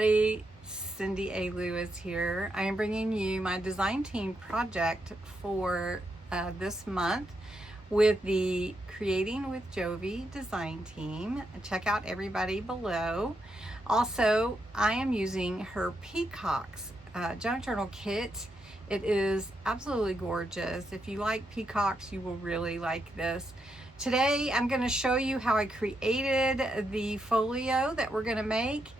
everybody, Cindy A. Lewis here. I am bringing you my design team project for this month with the Creating with Jovi design team. Check out everybody below. Also, I am using her Peacocks junk journal kit. It is absolutely gorgeous. If you like peacocks, you will really like this. Today, I'm going to show you how I created the folio that we're going to make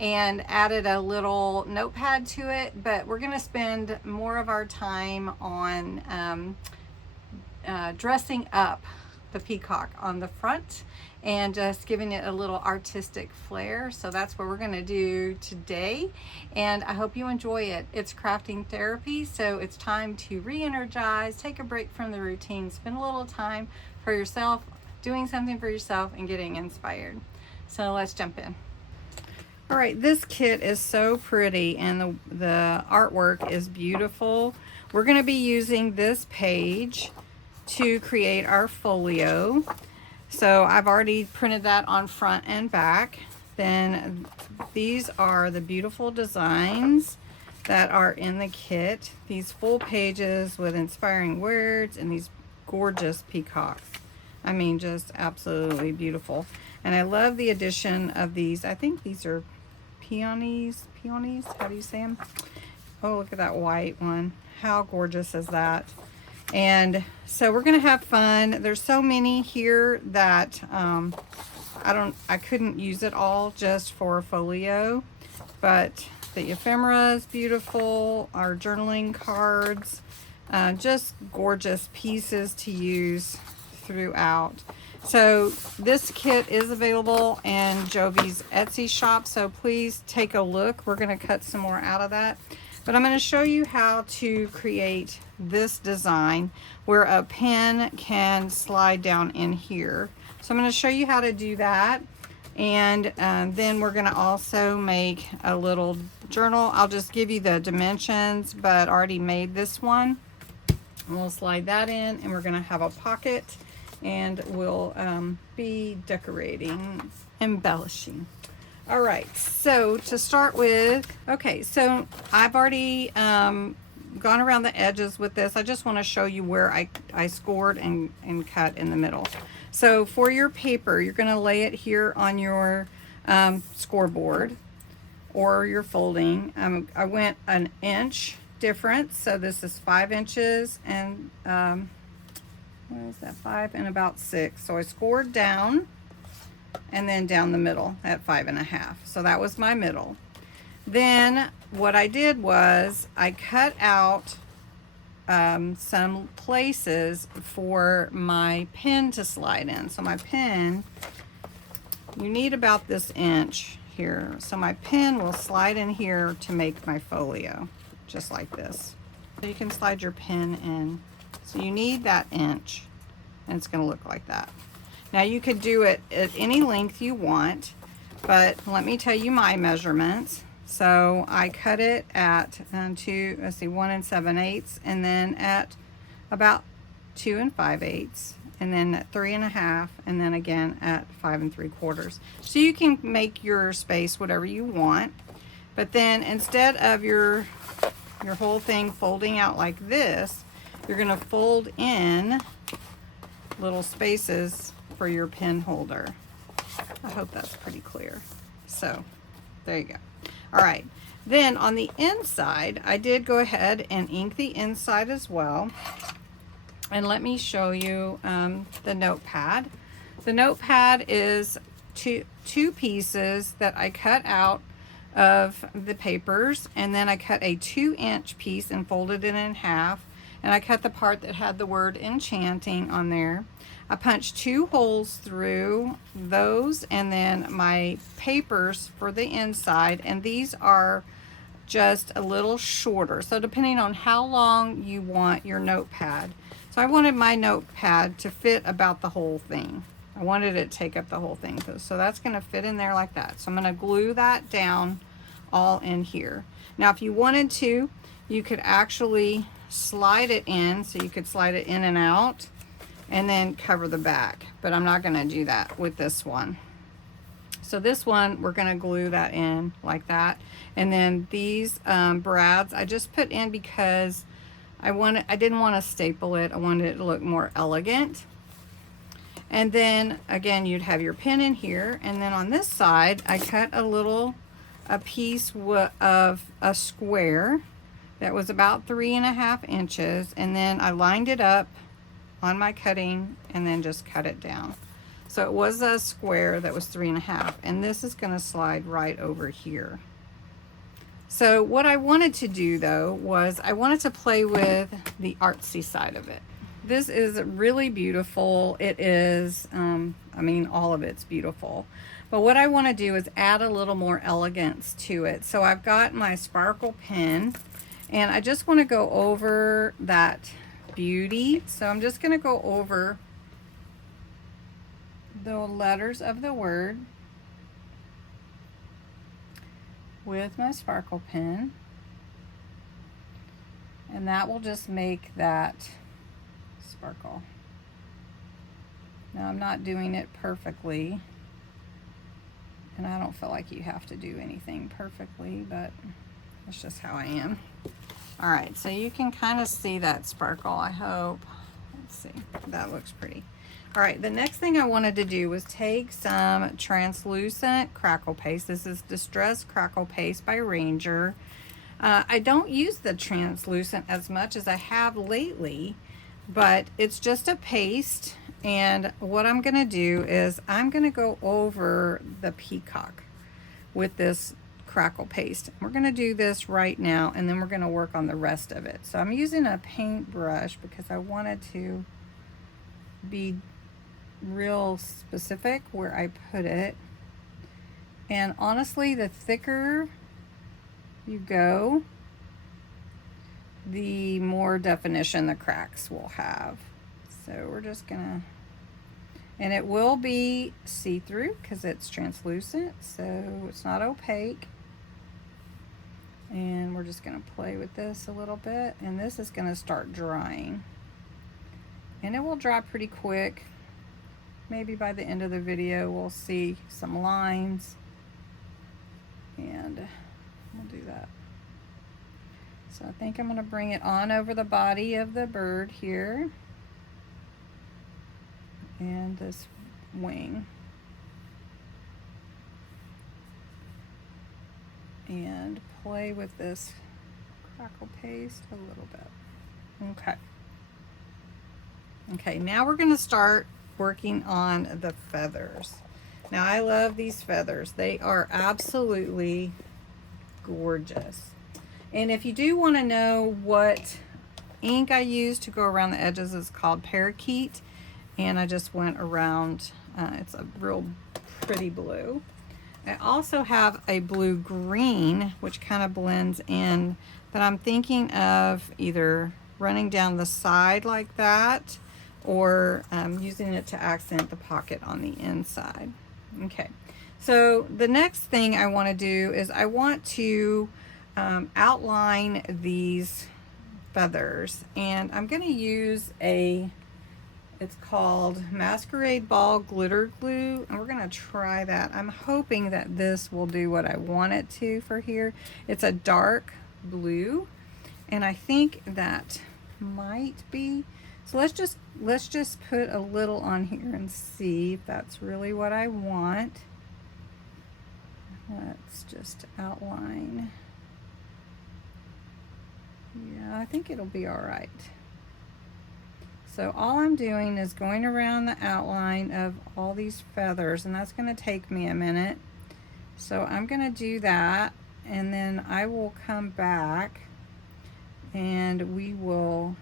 and added a little notepad to it, but we're going to spend more of our time on dressing up the peacock on the front and just giving it a little artistic flair. So that's what we're going to do today, and I hope you enjoy it. It's crafting therapy, so it's time to re-energize, take a break from the routine, spend a little time for yourself, doing something for yourself and getting inspired. So let's jump in. All right, this kit is so pretty and the artwork is beautiful. We're going to be using this page to create our folio. So I've already printed that on front and back. Then these are the beautiful designs that are in the kit. These full pages with inspiring words and these gorgeous peacocks. I mean, just absolutely beautiful. And I love the addition of these. I think these are peonies, how do you say them? Oh, look at that white one. How gorgeous is that? And so we're gonna have fun. There's so many here that I couldn't use it all just for a folio, but the ephemera is beautiful, our journaling cards, just gorgeous pieces to use throughout. So this kit is available in Jovi's Etsy shop, so please take a look. We're going to cut some more out of that, but I'm going to show you how to create this design where a pen can slide down in here. So I'm going to show you how to do that, and then we're going to also make a little journal. I'll just give you the dimensions, but already made this one. And we'll slide that in, and we're going to have a pocket, and we'll be decorating, embellishing. All right, so to start with, okay, so I've already gone around the edges with this. I just want to show you where I scored and cut in the middle. So for your paper, you're going to lay it here on your scoreboard or your folding. I went an inch difference, so this is 5 inches and what is that, 5 and about 6. So I scored down and then down the middle at 5.5. So that was my middle. Then what I did was I cut out some places for my pen to slide in. So my pen, you need about this inch here. So my pen will slide in here to make my folio, just like this. So you can slide your pen in. So you need that inch, and it's going to look like that. Now you could do it at any length you want, but let me tell you my measurements. So I cut it at 1 7/8, and then at about 2 5/8, and then at 3.5, and then again at 5 3/4. So you can make your space whatever you want, but then instead of your whole thing folding out like this, you're going to fold in little spaces for your pen holder. I hope that's pretty clear. So there you go. All right, then on the inside, I did go ahead and ink the inside as well. And let me show you the notepad. The notepad is two pieces that I cut out of the papers, and then I cut a 2-inch piece and folded it in half, and I cut the part that had the word enchanting on there. I punched 2 holes through those, and then my papers for the inside, and these are just a little shorter, so depending on how long you want your notepad. So I wanted my notepad to fit about the whole thing. I wanted it to take up the whole thing, so that's going to fit in there like that. So I'm going to glue that down all in here. Now if you wanted to, you could actually slide it in, so you could slide it in and out and then cover the back, but I'm not going to do that with this one. So this one, we're gonna glue that in like that. And then these brads, I just put in because I didn't want to staple it. I wanted it to look more elegant. And then again, you'd have your pin in here. And then on this side, I cut a piece of a square that was about 3.5 inches. And then I lined it up on my cutting and then just cut it down. So it was a square that was 3.5, and this is going to slide right over here. So what I wanted to do though was I wanted to play with the artsy side of it. This is really beautiful. It is, I mean, all of it's beautiful. But what I want to do is add a little more elegance to it. So I've got my sparkle pen, and I just want to go over that beauty. So I'm just going to go over the letters of the word with my sparkle pen, and that will just make that sparkle. Now I'm not doing it perfectly, and I don't feel like you have to do anything perfectly, but that's just how I am. All right, so you can kind of see that sparkle, I hope. Let's see, that looks pretty. All right, the next thing I wanted to do was take some translucent crackle paste. This is Distress Crackle Paste by Ranger. I don't use the translucent as much as I have lately, but it's just a paste. And what I'm gonna do is I'm gonna go over the peacock with this crackle paste. We're gonna do this right now, and then we're gonna work on the rest of it. So I'm using a paintbrush because I wanted to be real specific where I put it. And honestly, the thicker you go, the more definition the cracks will have. So we're just gonna, and it will be see-through because it's translucent, so it's not opaque. And we're just gonna play with this a little bit, and this is gonna start drying. And it will dry pretty quick. Maybe by the end of the video we'll see some lines, and we'll do that. So I think I'm going to bring it on over the body of the bird here and this wing, and play with this crackle paste a little bit. Okay, now we're going to start working on the feathers. Now I love these feathers. They are absolutely gorgeous. And if you do want to know what ink I use to go around the edges, it's called Parakeet, and I just went around, it's a real pretty blue. I also have a blue green which kind of blends in, that I'm thinking of either running down the side like that, or using it to accent the pocket on the inside. Okay, so the next thing I want to do is I want to outline these feathers, and I'm going to use it's called Masquerade Ball Glitter Glue, and we're going to try that. I'm hoping that this will do what I want it to for here. It's a dark blue, and I think that might be, so let's just put a little on here and see if that's really what I want. Let's just outline. Yeah, I think it'll be all right. So all I'm doing is going around the outline of all these feathers, and that's going to take me a minute. So I'm going to do that, and then I will come back and we will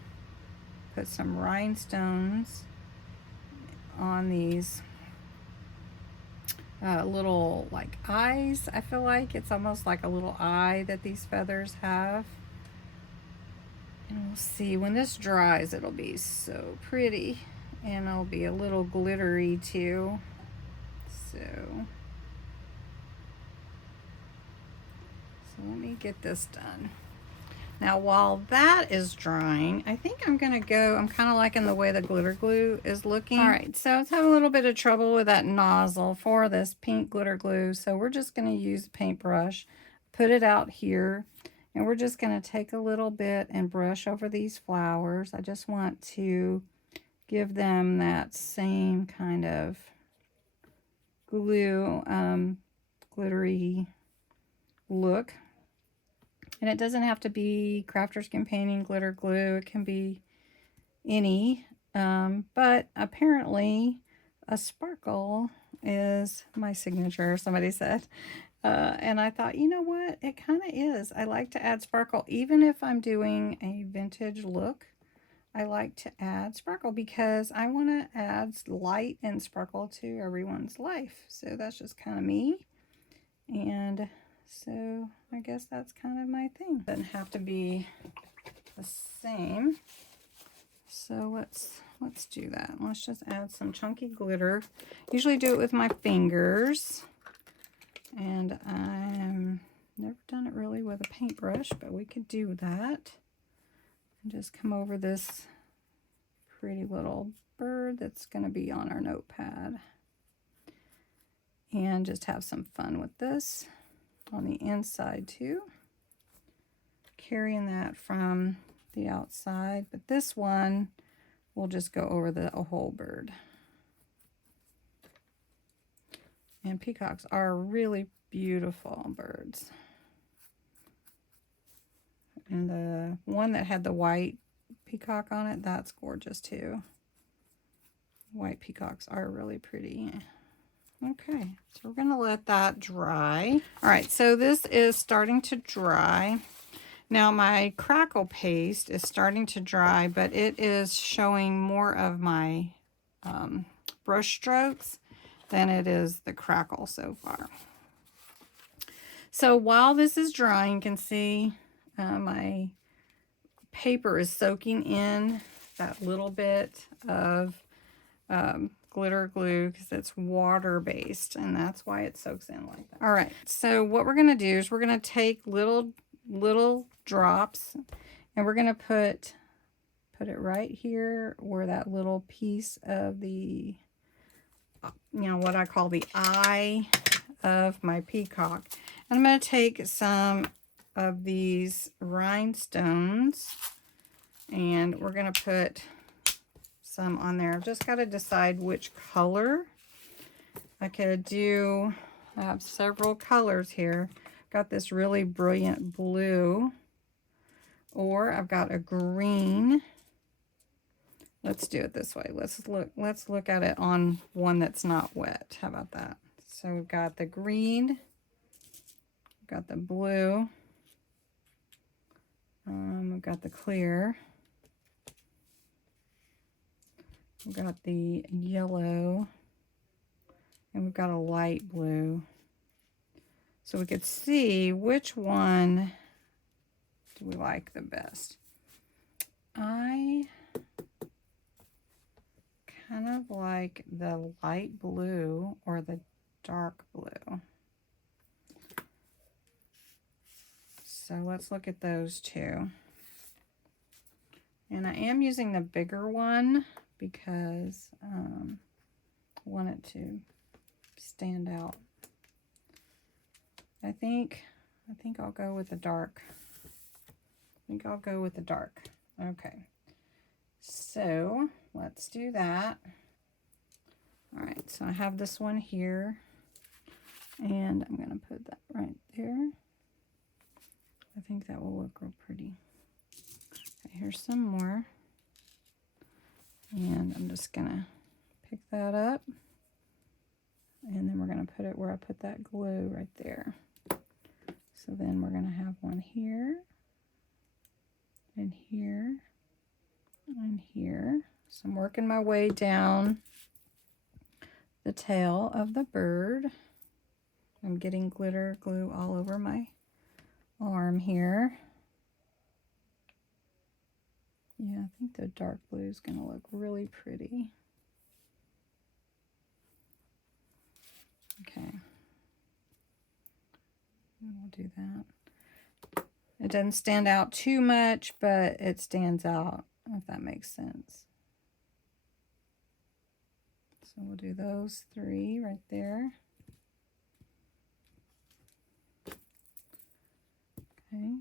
put some rhinestones on these little like eyes. I feel like it's almost like a little eye that these feathers have. And we'll see, when this dries it'll be so pretty, and it'll be a little glittery too. So let me get this done. Now while that is drying, I think I'm gonna go, I'm kind of liking the way the glitter glue is looking. All right, so it's having a little bit of trouble with that nozzle for this pink glitter glue. So we're just gonna use a paintbrush, put it out here, and we're just gonna take a little bit and brush over these flowers. I just want to give them that same kind of glue, glittery look. And it doesn't have to be Crafters Companion glitter glue. It can be any. But apparently a sparkle is my signature, somebody said. And I thought, you know what? It kind of is. I like to add sparkle. Even if I'm doing a vintage look, I like to add sparkle because I want to add light and sparkle to everyone's life. So that's just kind of me. And so I guess that's kind of my thing. Doesn't have to be the same. So let's do that. Let's just add some chunky glitter. Usually do it with my fingers. And I'm never done it really with a paintbrush, but we could do that. And just come over this pretty little bird that's going to be on our notepad. And just have some fun with this on the inside too. Carrying that from the outside, but this one will just go over the whole bird. And peacocks are really beautiful birds. And the one that had the white peacock on it, that's gorgeous too. White peacocks are really pretty. Okay, so we're going to let that dry. All right, so this is starting to dry. Now my crackle paste is starting to dry, but it is showing more of my brush strokes than it is the crackle so far. So while this is drying, you can see my paper is soaking in that little bit of glitter glue because it's water based, and that's why it soaks in like that. All right, so what we're going to do is we're going to take little drops and we're going to put it right here where that little piece of the, you know, what I call the eye of my peacock. And I'm going to take some of these rhinestones and we're going to put some on there. I've just got to decide which color. I have several colors here. Got this really brilliant blue, or I've got a green. Let's do it this way. Let's look at it on one that's not wet. How about that? So we've got the green, we've got the blue, we've got the clear, we've got the yellow, and we've got a light blue. So we could see which one do we like the best. I kind of like the light blue or the dark blue. So let's look at those two. And I am using the bigger one because I want it to stand out. I think I'll go with the dark. Okay. So let's do that. All right, so I have this one here and I'm going to put that right there. I think that will look real pretty. Okay, here's some more. And I'm just going to pick that up. And then we're going to put it where I put that glue right there. So then we're going to have one here, and here, and here. So I'm working my way down the tail of the bird. I'm getting glitter glue all over my arm here. Yeah, I think the dark blue is going to look really pretty. Okay. We'll do that. It doesn't stand out too much, but it stands out, if that makes sense. So we'll do those 3 right there. Okay.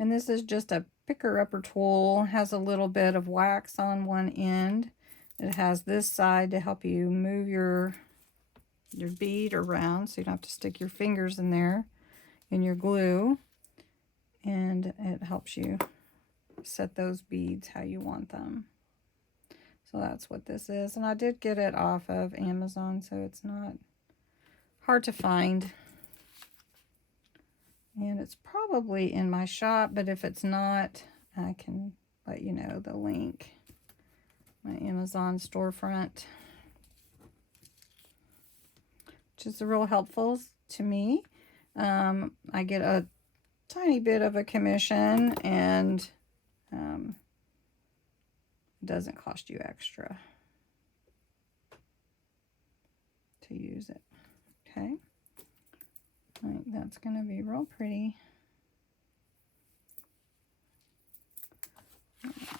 And this is just a picker-upper tool. It has a little bit of wax on one end. It has this side to help you move your bead around so you don't have to stick your fingers in there in your glue. And it helps you set those beads how you want them. So that's what this is. And I did get it off of Amazon, so it's not hard to find. And it's probably in my shop, but if it's not, I can let you know the link. My Amazon storefront, which is real helpful to me. I get a tiny bit of a commission, and it doesn't cost you extra to use it. Okay. All right, that's going to be real pretty.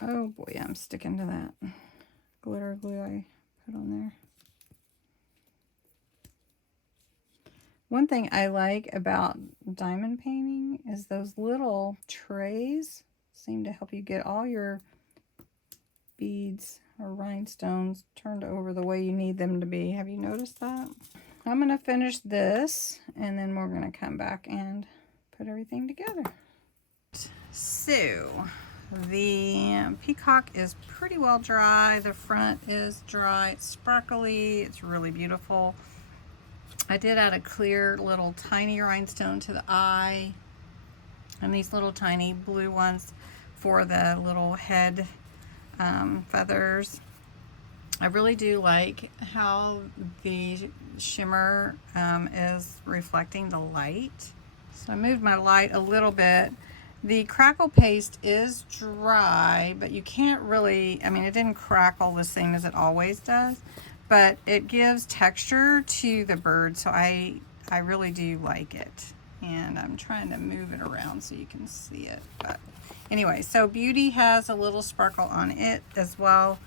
Oh boy, I'm sticking to that glitter glue I put on there. One thing I like about diamond painting is those little trays seem to help you get all your beads or rhinestones turned over the way you need them to be. Have you noticed that? I'm going to finish this, and then we're going to come back and put everything together. So the peacock is pretty well dry. The front is dry. It's sparkly. It's really beautiful. I did add a clear little tiny rhinestone to the eye, and these little tiny blue ones for the little head feathers. I really do like how the shimmer is reflecting the light. So I moved my light a little bit. The crackle paste is dry, but you can't really, I mean, it didn't crackle the same as it always does, but it gives texture to the bird, so I really do like it. And I'm trying to move it around so you can see it. But anyway, so Beauty has a little sparkle on it as well.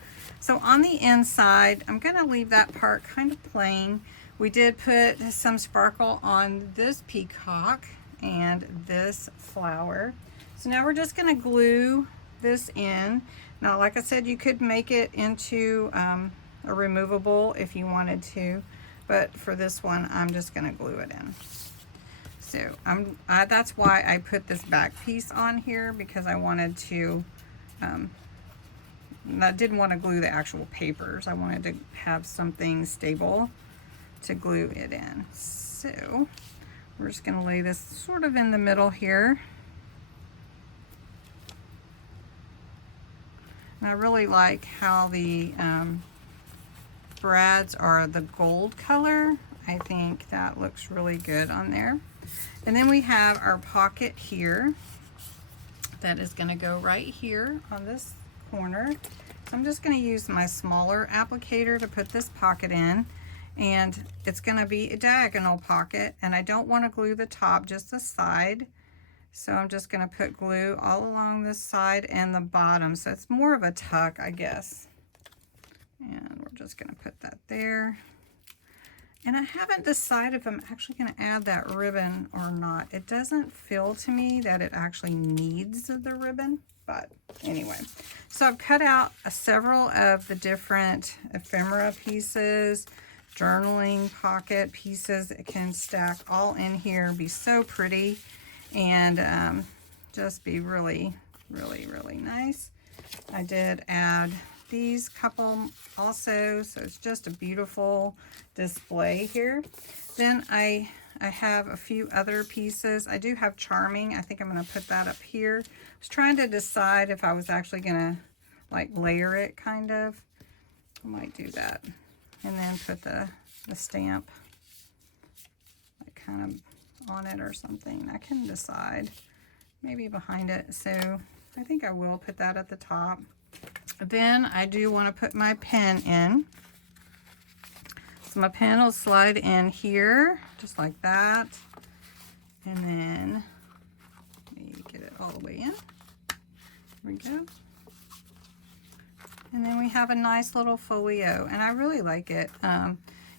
So on the inside, I'm going to leave that part kind of plain. We did put some sparkle on this peacock and this flower. So now we're just going to glue this in. Now, like I said, you could make it into a removable if you wanted to, but for this one, I'm just going to glue it in. So that's why I put this back piece on here, because I wanted to, I didn't want to glue the actual papers. I wanted to have something stable to glue it in. So we're just going to lay this sort of in the middle here. And I really like how the brads are the gold color. I think that looks really good on there. And then we have our pocket here that is going to go right here on this corner. So I'm just going to use my smaller applicator to put this pocket in, and it's going to be a diagonal pocket, and I don't want to glue the top, just the side. So I'm just going to put glue all along this side and the bottom, so it's more of a tuck, I guess. And we're just going to put that there. And I haven't decided if I'm actually going to add that ribbon or not. It doesn't feel to me that it actually needs the ribbon, but anyway. So I've cut out several of the different ephemera pieces, journaling pocket pieces. It can stack all in here, be so pretty, and just be really, really, really nice. I did add these couple also, so it's just a beautiful display here. Then I have a few other pieces. I do have Charming. I think I'm going to put that up here. I was trying to decide if I was actually going to like layer it, kind of. I might do that. And then put the stamp like kind of on it or something. I can decide. Maybe behind it. So I think I will put that at the top. Then I do want to put my pen in. So my pen will slide in here, just like that. And then let me get all the way in. There we go. And then we have a nice little folio, and I really like it.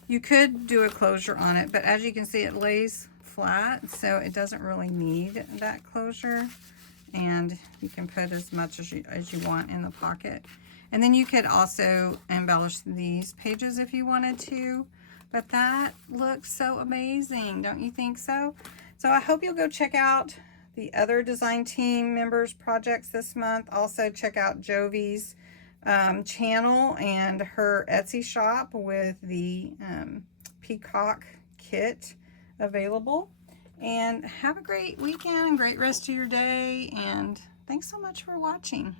You could do a closure on it, but as you can see, it lays flat, so it doesn't really need that closure. And you can put as much as you want in the pocket. And then you could also embellish these pages if you wanted to. But that looks so amazing, don't you think so? So I hope you'll go check out the other design team members' projects this month. Also check out Jovi's channel and her Etsy shop with the Peacock kit available. And have a great weekend and great rest of your day. And thanks so much for watching.